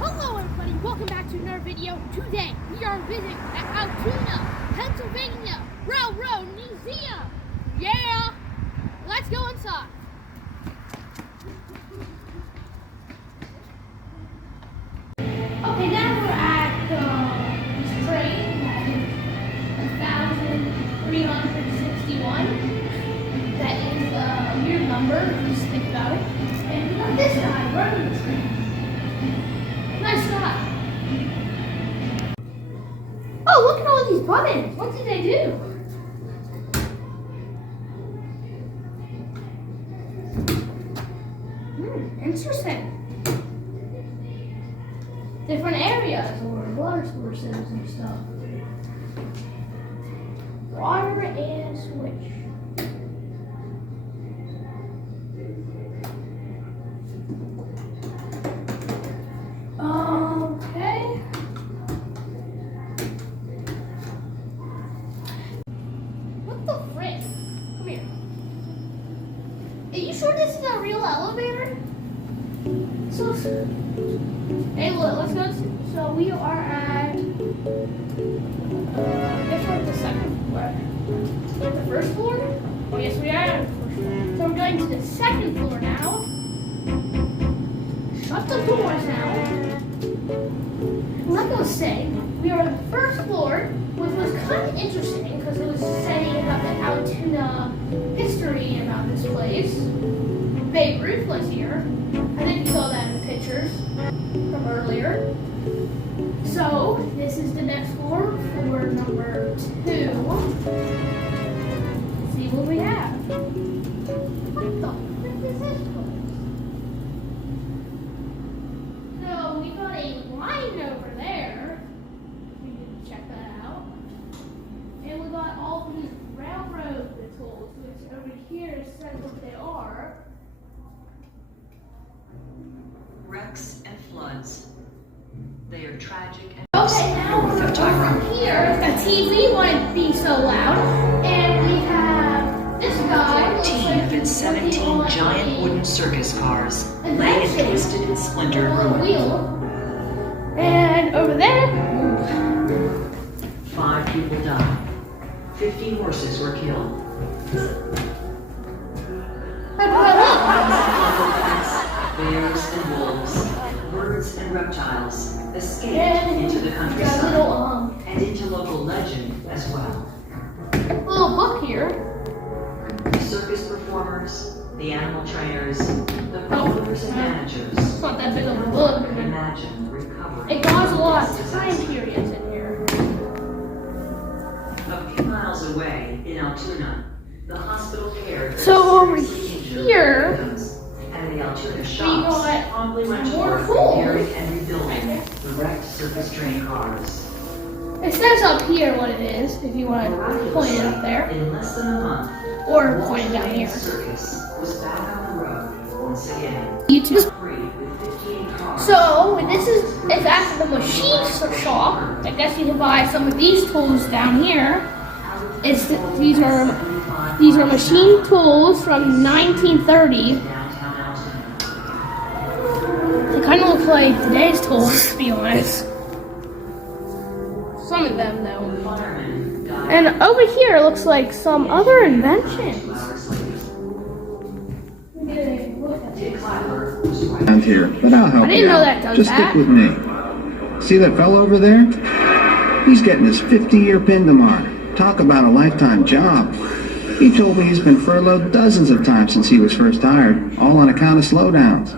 Hello everybody, welcome back to another video. Today we are visiting at Altoona, Pennsylvania Railroad Museum. Yeah! Let's go inside. Okay, now we're at the train that is 1,361. That is a weird number, just think about it. And we got this guy running the train. Nice guy. Oh, look at all these buttons. What did they do? Interesting. Different areas or water sources and stuff. Water and switch. Okay. What the frick? Come here. Are you sure this is a real elevator? So, hey, look, let's go. So we are at, I guess we're at the second floor. We're at the first floor? Oh, yes, we are at the first floor. So we're going to the second floor now. Shut the doors now. Like I was saying, we are on the first floor, which was kind of interesting because it was saying about the Altoona history about this place. Babe Ruth was here. I think you saw that in the pictures from earlier. So, this is the next floor, floor number 2. Let's see what we have. What the frick is this place? So, we got a line over there. We can check that out. And we got all these railroad tools, which over here says what they are. Wrecks and floods. They are tragic and Okay, now we're over here. A TV wouldn't be so loud. And we have this guy. 14 of its 17 giant wooden circus cars lay in twisted and splintered ruin. And over there, 5 people died. 50 horses were killed. Bears and wolves, birds and reptiles escaped into the countryside and into local legend as well. a little book here. The circus performers, the animal trainers, the promoters and managers. It's not that big of a book. Imagine recovering. It has a lot of time periods in here. A few miles away in Altoona, the hospital cared for So over seriously here, victims, and the Altoona we shops got promptly went to more work tools. repairing and rebuilding the wrecked circus train cars. It says up here what it is, if you want to point it up there. In less than a month, Or point it down here. circus was back on the road once again. YouTube. Free with 15 cars. So this is it's actually the machine shop. I guess you can buy some of these tools down here. These are machine tools from 1930. Downtown Altoona. They kind of look like today's tools, to be honest. Some of them, though. Firemen died And over here it looks like some other inventions. 2 hours later. Look at Dick this. Clymer was right. Around here, but I'll help I didn't you know out. that does Just that. stick with me. See that fellow over there? He's getting his 50-year pin tomorrow. Talk about a lifetime job. He told me he's been furloughed dozens of times since he was first hired, all on account of slowdowns.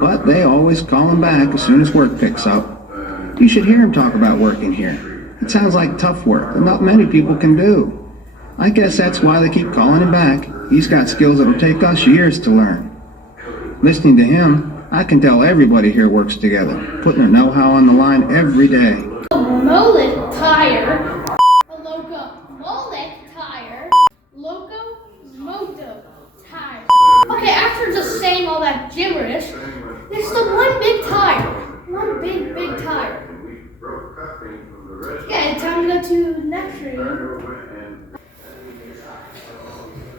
But they always call him back as soon as work picks up. You should hear him talk about working here. It sounds like tough work that not many people can do. I guess that's why they keep calling him back. He's got skills that'll take us years to learn. Listening to him, I can tell everybody here works together, putting their know-how on the line every day. A mullet tire. A loco moto tire. Okay, after just saying all that gibberish, there's the one big tire. One big tire. Yeah, time to go to the next room.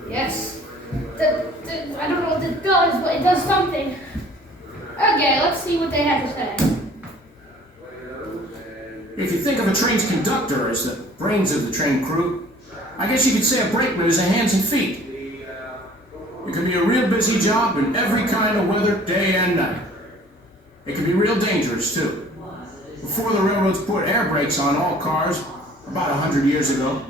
Yes. I don't know what this does, but it does something. Okay, let's see what they have to say. If you think of a train's conductor as the brains of the train crew, I guess you could say a brakeman is the hands and feet. It can be a real busy job in every kind of weather, day and night. It can be real dangerous, too. Before the railroads put air brakes on all cars, about 100 years ago,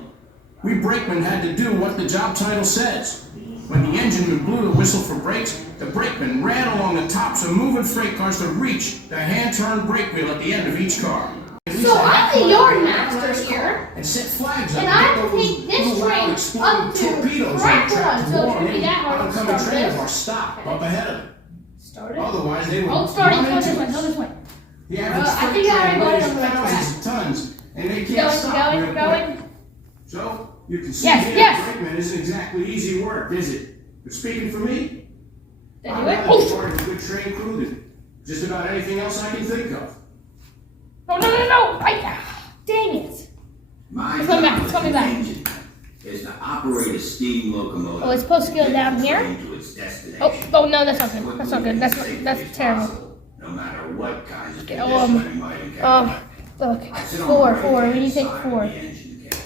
we brakemen had to do what the job title says. When the engineman blew the whistle for brakes, the brakeman ran along the tops of moving freight cars to reach the hand-turned brake wheel at the end of each car. So I'm the yard master here, and set flags up. And I have to take this train up to Crackle, so it shouldn't be that hard to oncoming start train this. or stop up ahead of it. Start it. Otherwise, they would Oh, starting. run Go this into way. it. Go this way. The average I freight think I train already weighs got it on the right thousands of tons, and they can't stop real quick. Going. So, you can see Yes, here, yes. brakeman isn't exactly easy work, is it? But speaking for me, Did I'm you do it? rather part of a good train crew than just about anything else I can think of. Oh, no. Dang it. My It's coming back, job it's coming as back. an engine is to operate a steam locomotive. Oh, it's supposed to go get down the here? train to its destination Oh, no, that's not good. as That's not good. quickly and safely That's as terrible. possible, no matter what kinds of Okay, conditions we might encounter. Look. I sit on Four. the right-hand We need to take side of 4. the engine cab.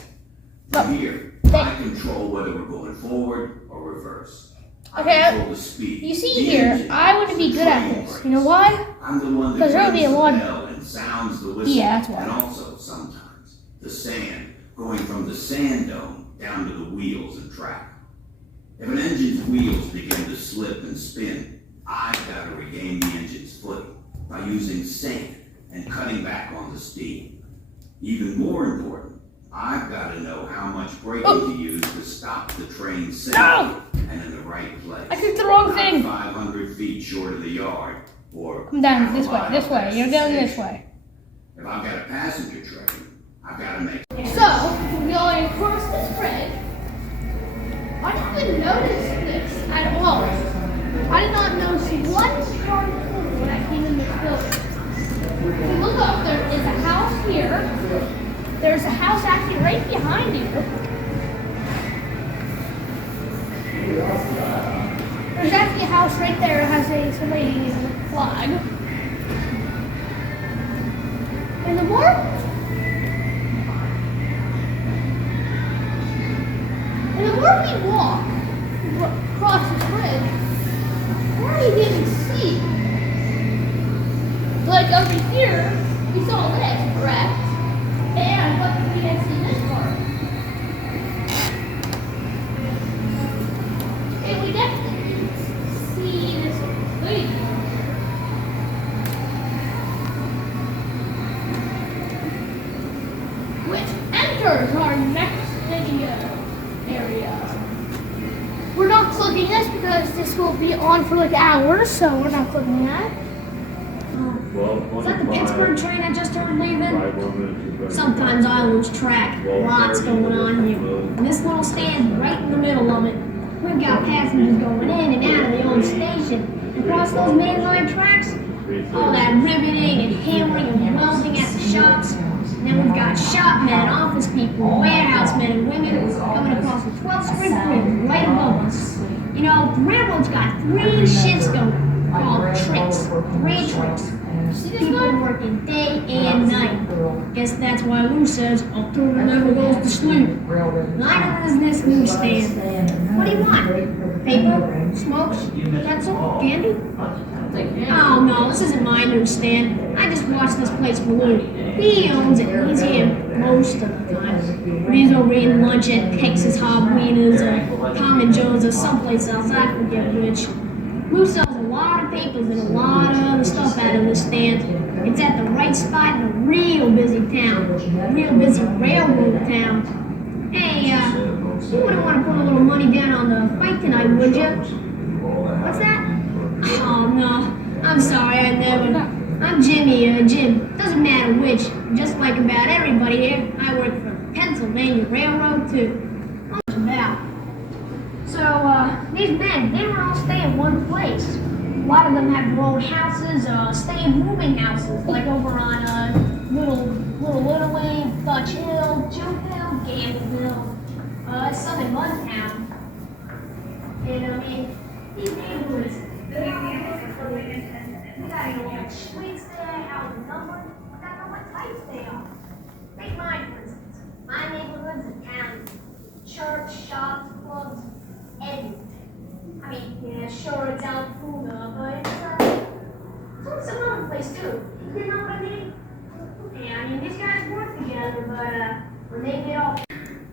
Oh, From here, thank- I control whether we're going forward or reverse. I Okay, control the speed. You see the here, engine, I want to be the good at train this. brakes. You know why? I'm the one that 'Cause there would be rings a the lot- bell and sounds the whistle. Yeah, that's why. And also, sometimes, the sand, going from the sand dome down to the wheels and track. If an engine's wheels begin to slip and spin, I've got to regain the engine's footing by using sand and cutting back on the steam. Even more important, I've got to know how much braking to use to stop the train safely No! and in the right place. I clicked the wrong Not thing. 500 feet short of the yard, or Come down half a this way. mile This way. past You're the going this station. way. If I've got a passenger train, I've got to make So, we are across this bridge. I didn't even notice this at all. I did not notice one particle when I came in this building. If you look up, there is a house here. There's a house actually right behind you. There's actually a house right there that has somebody's flag. And the more we walk across this bridge, the more you can see. Like over here, we saw this, correct? And what we didn't see this part. And we definitely see this lady. Which enters our next video area. We're not clicking this because this will be on for like hours, so we're not clicking that. Is that the Pittsburgh train I just heard leaving? Sometimes I lose track. Lots going on here. And this little stand's right in the middle of it. We've got passengers going in and out of the old station. Across those main line tracks, all that riveting and hammering and welding at the shops. And then we've got shopmen, office people, warehouse men and women coming across the 12th Street Bridge right above us. You know, the railroad's got 3 shifts going called tricks. 3 tricks. People working day and night. Guess that's why Lou says Altoona never goes to sleep. Neither does this newsstand. What do you want? Paper? Smokes? Pencil? Candy? Oh no, this isn't my newsstand. I just watch this place for Lou. He owns it. He's here most of the time. But he's over eating lunch at Texas Hog Wieners or Tom and Joe's or someplace else, I forget which. Lou sells a lot of papers and a lot of other stuff out of this stand. It's at the right spot in a real busy town. A real busy railroad town. Hey, you wouldn't want to put a little money down on the fight tonight, would you? What's that? Oh no, I'm sorry, I never. I'm Jimmy, Jim. Doesn't matter which. Just like about everybody here, I work for the Pennsylvania Railroad too. What's about? So, these men, they don't all stay in one place. A lot of them have their own houses, stay in moving houses, like over on, Little Wayne, Dutch Hill, Jump Hill, Gambleville, some in Mudtown. And, I mean, these neighborhoods, we gotta know what streets they are, how the number, we gotta know what types they are. Take mine, for instance. My neighborhood's a town. Church, shops, clubs, everything. I mean, yeah, sure, it's Altoona, but it's some other place too. You know what I mean? Yeah, I mean, these guys work together, but when they get off,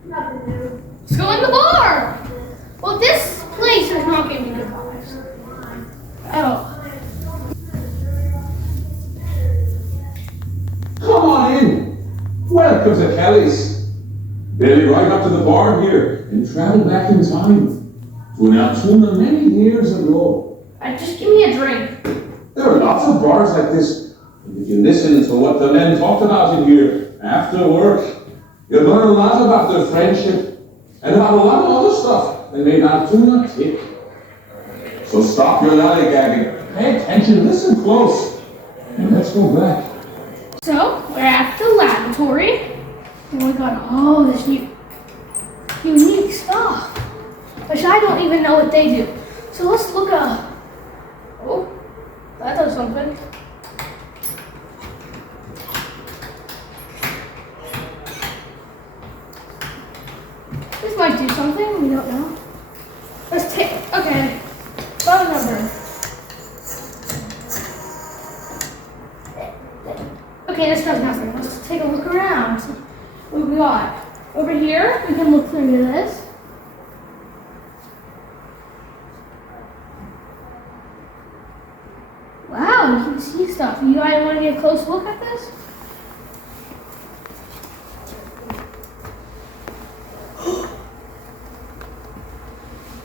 nothing to do. Let's go in the bar! Well, this place is not giving me the vibes. At all. Come on in. Welcome to Kelly's. Barely right up to the bar here and travel back in time to an Altoona many years ago. Just give me a drink. There are lots of bars like this. And if you listen to what the men talked about in here after work, you'll learn a lot about their friendship and about a lot of other stuff that made Altoona tick. So stop your lollygagging, pay attention, listen close, and let's go back. So, we're at the laboratory, and we got all this unique stuff, which I don't even know what they do. So let's look up. Oh, that does something. This might do something, we don't know. Let's take, okay, phone number. Okay, this does nothing. Let's take a look around. See what we got. Over here, we can look through this. Wow, you can see stuff. You guys want to get a close look at this?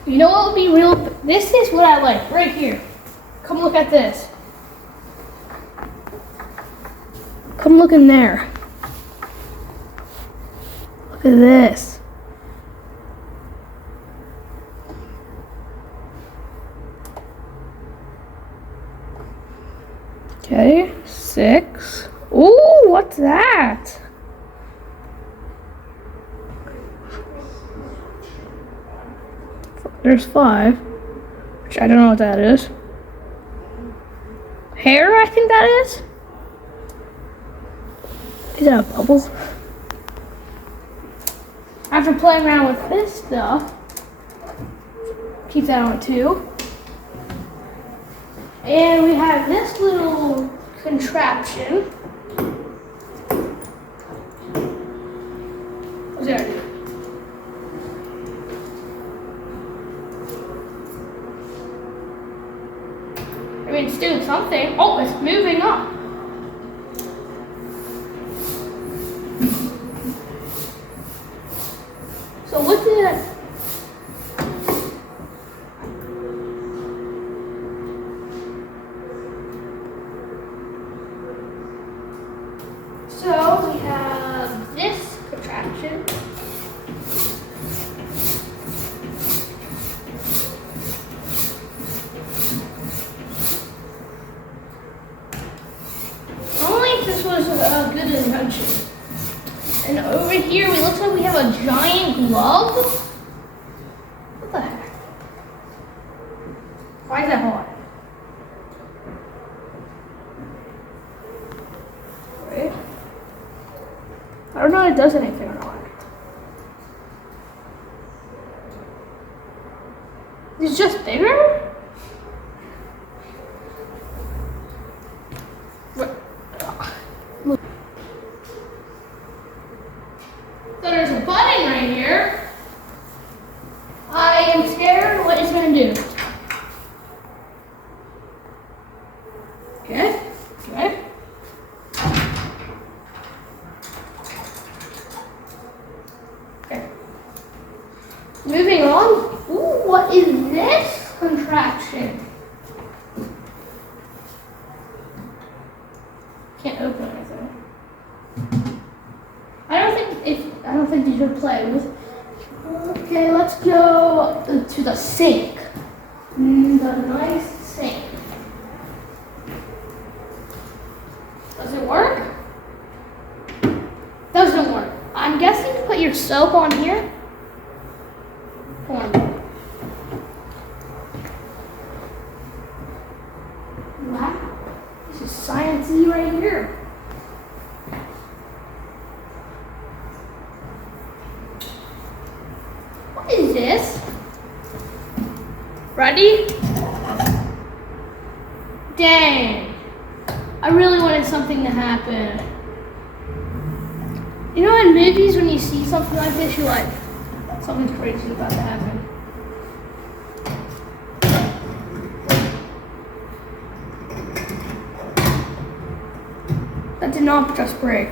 You know what would be real? This is what I like, right here. Come look at this. Come look in there. Look at this. Okay, 6. Ooh, what's that? There's 5, which I don't know what that is. Hair, I think that is. Is that a bubble? After playing around with this stuff, keep that on 2. And we have this little contraption. What's that do? I mean, it's doing something. Oh, it's moving up. So what did it? So we have this contraption. Only if this was a good invention. And over here, we looks like we have a giant glove. What the heck? Why is that hard? Wait. I don't know if it does anything or not. It's just bigger? Look. So there's a button right here. I am scared what it's going to do. Okay, okay. Okay. Moving on. Ooh, what is this contraption? Can't open anything. I don't think you should play with. Okay, let's go to the sink. The nice sink. Does it work? Doesn't work. I'm guessing you put your soap on here. Come on. Wow. This is science-y right here. really wanted something to happen. You know, in movies, when you see something like this, you're like, something's crazy about to happen. That did not just break.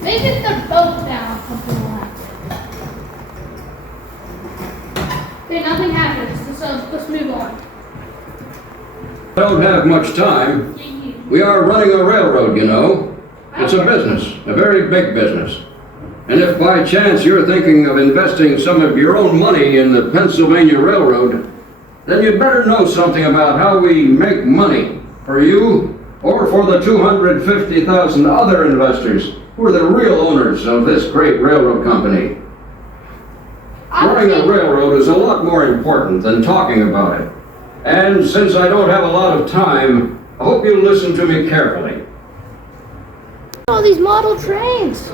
Maybe if they're both down, something will happen. Okay, nothing happens, so let's move on. I don't have much time. We are running a railroad, you know. It's a business, a very big business. And if by chance you're thinking of investing some of your own money in the Pennsylvania Railroad, then you'd better know something about how we make money for you or for the 250,000 other investors who are the real owners of this great railroad company. Running a railroad is a lot more important than talking about it. And since I don't have a lot of time, I hope you'll listen to me carefully. All these model trains.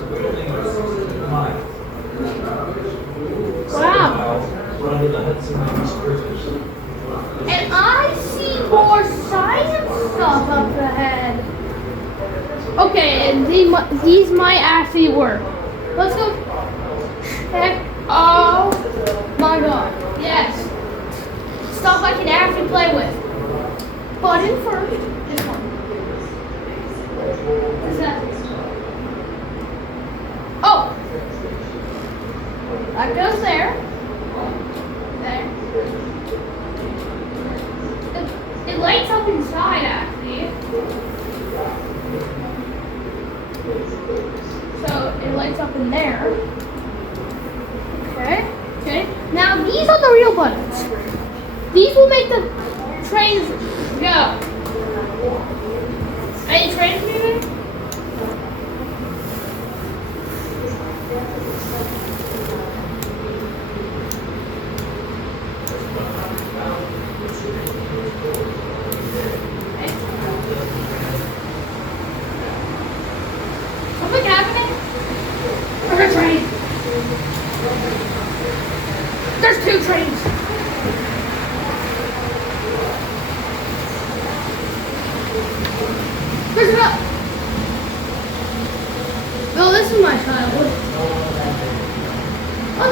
Wow. And I see more science stuff up ahead. Okay, and these might actually work. Let's go check. Oh my god. Yes. Stuff I can actually play with. Button first. This one. What's that? Oh! That goes there. There. It lights up inside, actually. So, it lights up in there. Okay. Okay. Now, these are the real buttons. These will make the trains go. Any trains moving? Something happening? There's a train. There's two trains. Where's it up? Oh, this is my childhood. Oh,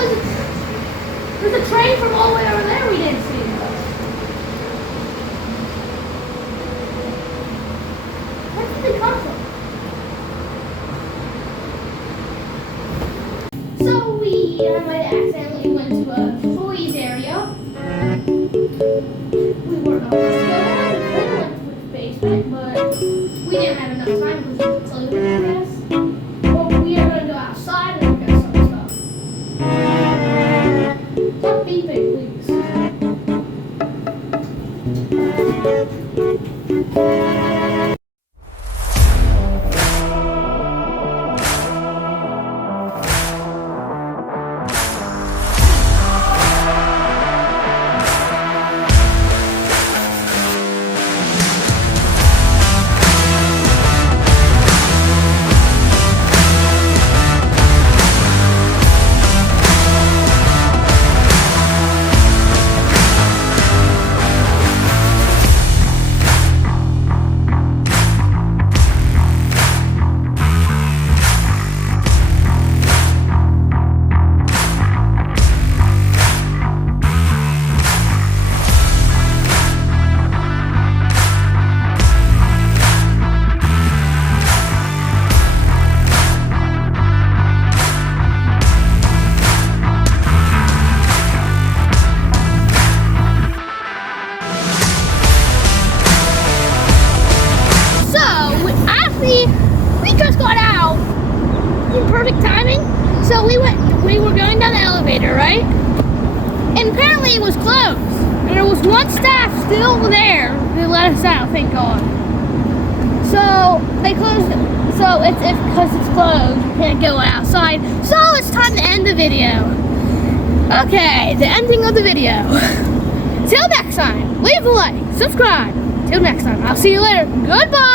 there's a train from all the way over there we didn't see. Where did they come from? So we might accidentally went to a toys area. We weren't supposed to go there. We could have went to the basement, but we didn't have enough time because of the television test. But we are going to go outside and look at some stuff. Stop beeping, please. Perfect timing. So we were going down the elevator, right? And apparently it was closed. And there was one staff still there. They let us out, thank God. So they closed it. So it's because it's closed, we can't go outside. So it's time to end the video. Okay, the ending of the video. Till next time, leave a like, subscribe. Till next time, I'll see you later. Goodbye.